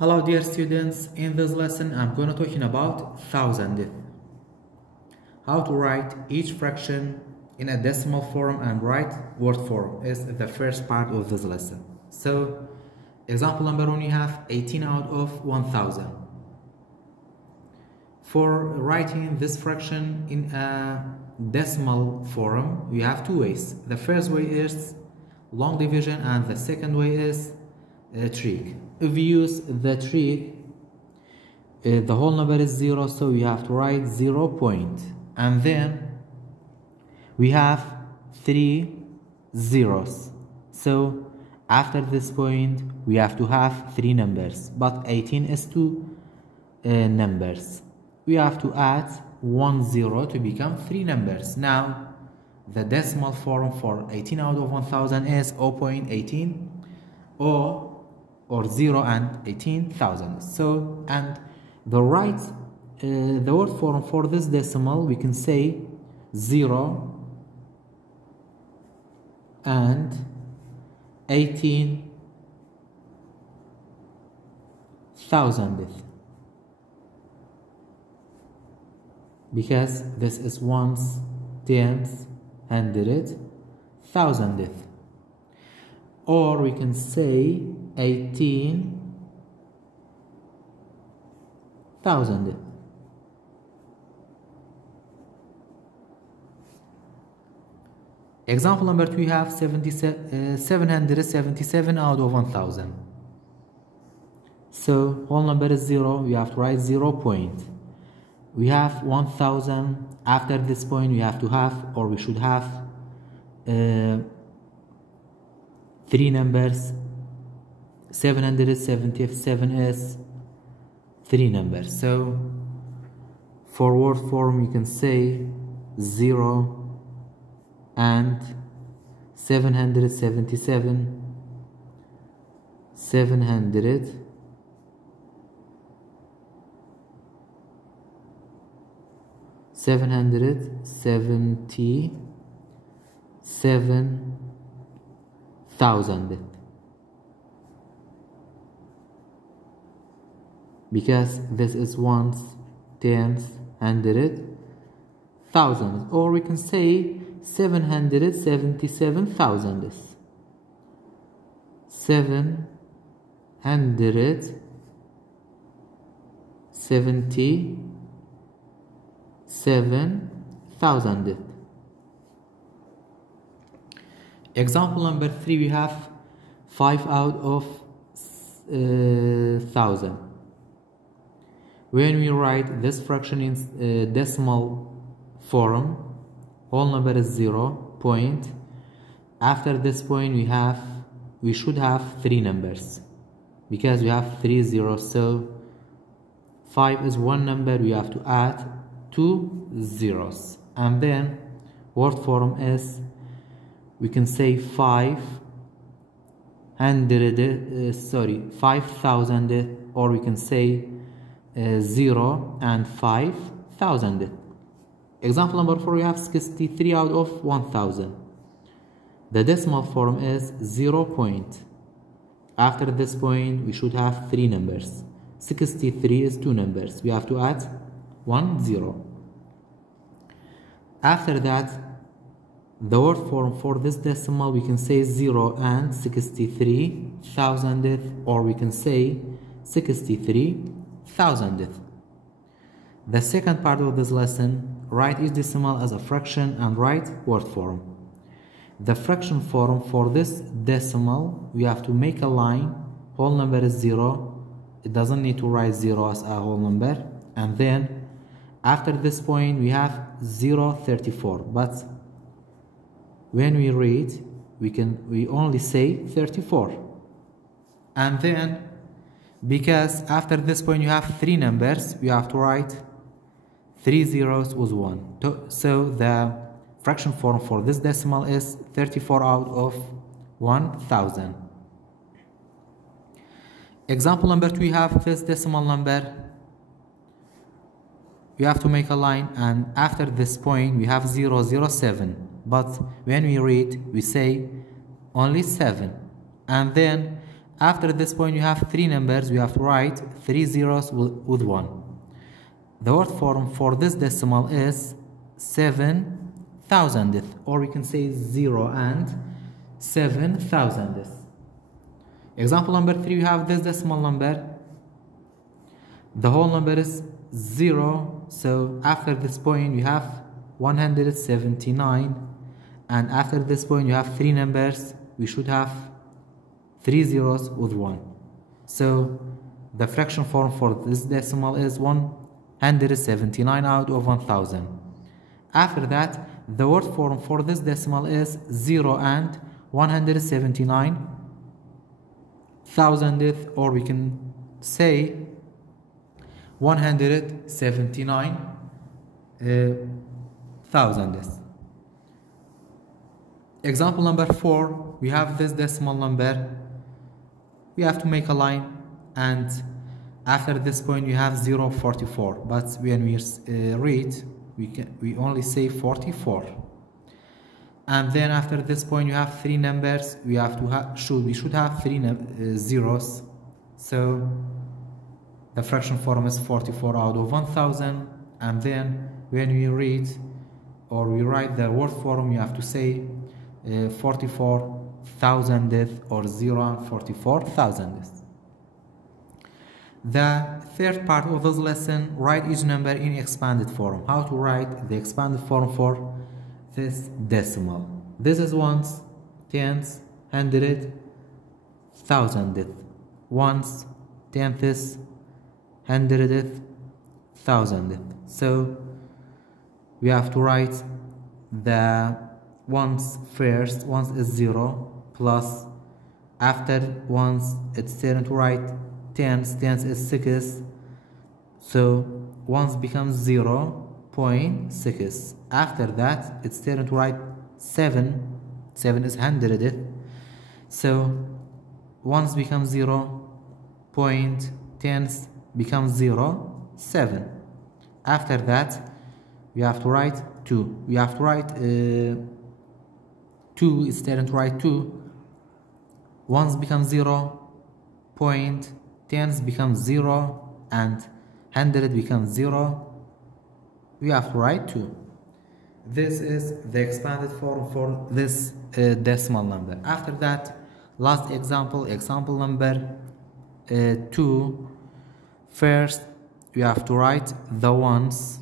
Hello dear students, in this lesson I'm going to talking about thousandth. How to write each fraction in a decimal form and write word form is the first part of this lesson. So example number 1, you have 18 out of 1000. For writing this fraction in a decimal form, we have two ways. The first way is long division and the second way is trig. If we use the trig, the whole number is 0, so we have to write 0 point, and then we have 3 zeros. So after this point we have to have 3 numbers, but 18 is 2 numbers. We have to add 1 0 to become 3 numbers. Now the decimal form for 18 out of 1000 is 0.18 or 0 and 18,000. So, and the word form for this decimal, we can say 0 and 18,000th, because this is ones, tenths, hundredth, thousandth. Or we can say 18,000th. Example number 2, we have 777 out of 1000. So whole number is 0, we have to write 0 point. We have 1000. After this point we have to have, or we should have 3 numbers. 777 is 3 numbers. So for word form you can say 0 and 777, 700, 777,000, because this is ones, tenths, hundredth, thousands. Or we can say 777,000. 777,000. Example number 3, we have 5 out of 1000. When we write this fraction in decimal form, whole number is 0 point. After this point we should have 3 numbers, because we have 3 zeros. So 5 is 1 number, we have to add 2 zeros, and then word form is, we can say 5,000, or we can say 0 and 5,000. Example number 4, we have 63 out of 1000. The decimal form is 0 point. After this point we should have 3 numbers. 63 is 2 numbers, we have to add 1 0. After that, the word form for this decimal, we can say 0 and 63,000th, or we can say 63,000th. The second part of this lesson, write each decimal as a fraction and write word form. The fraction form for this decimal, we have to make a line. Whole number is 0. It doesn't need to write 0 as a whole number. And then after this point we have 0.34. But when we read, we only say 34. And then, because after this point you have 3 numbers, we have to write 3 zeros with 1. So the fraction form for this decimal is 34 out of 1000. Example number 2, we have this decimal number. We have to make a line, and after this point we have 0.07. But when we read, we say only 7. And then After this point, you have three numbers. We have to write 3 zeros with 1. The word form for this decimal is 7,000th, or we can say 0 and 7,000th. Example number 3, we have this decimal number. The whole number is 0, so after this point, you have 179, and after this point, you have three numbers. We should have 3 zeros with 1. So the fraction form for this decimal is 179 out of 1000. After that, the word form for this decimal is 0 and 179 thousandth, or we can say 179 thousandths. Example number 4, we have this decimal number. We have to make a line, and after this point you have 0.44, but when we read, we only say 44. And then after this point you have three numbers. We should have three zeros, so the fraction form is 44 out of 1000. And then when we read or we write the word form, you have to say 44 thousandth, or 0 and 44 thousandths. The third part of this lesson, write each number in expanded form. How to write the expanded form for this decimal. This is ones, tenths, hundredth, thousandth. Ones, tenths, hundredth, thousandth. So we have to write the ones first. Ones is 0, plus after ones it's turn to write tenths. Tenths is 6, so ones becomes 0.6. After that it's turn to write 7. 7 is hundredth, so ones becomes 0. Tenths becomes 0.7. After that we have to write 2. We have to write 2 is turn to write 2. Ones becomes 0. Tenths becomes 0, and hundred becomes 0. We have to write 2. This is the expanded form for this decimal number. After that, last example number 2. First, we have to write the ones.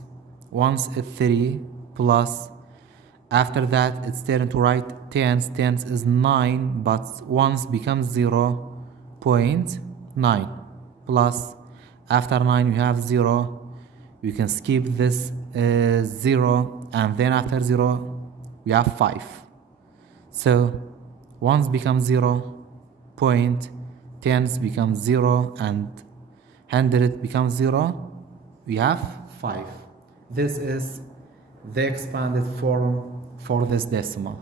Ones is 3, plus after that it's turn to write tenths. Tenths is 9, but ones becomes 0.9, plus after 9 we have 0. We can skip this 0, and then after 0 we have 5. So ones becomes 0. Tenths becomes 0, and hundred becomes 0. We have 5. This is the expanded form for this decimal.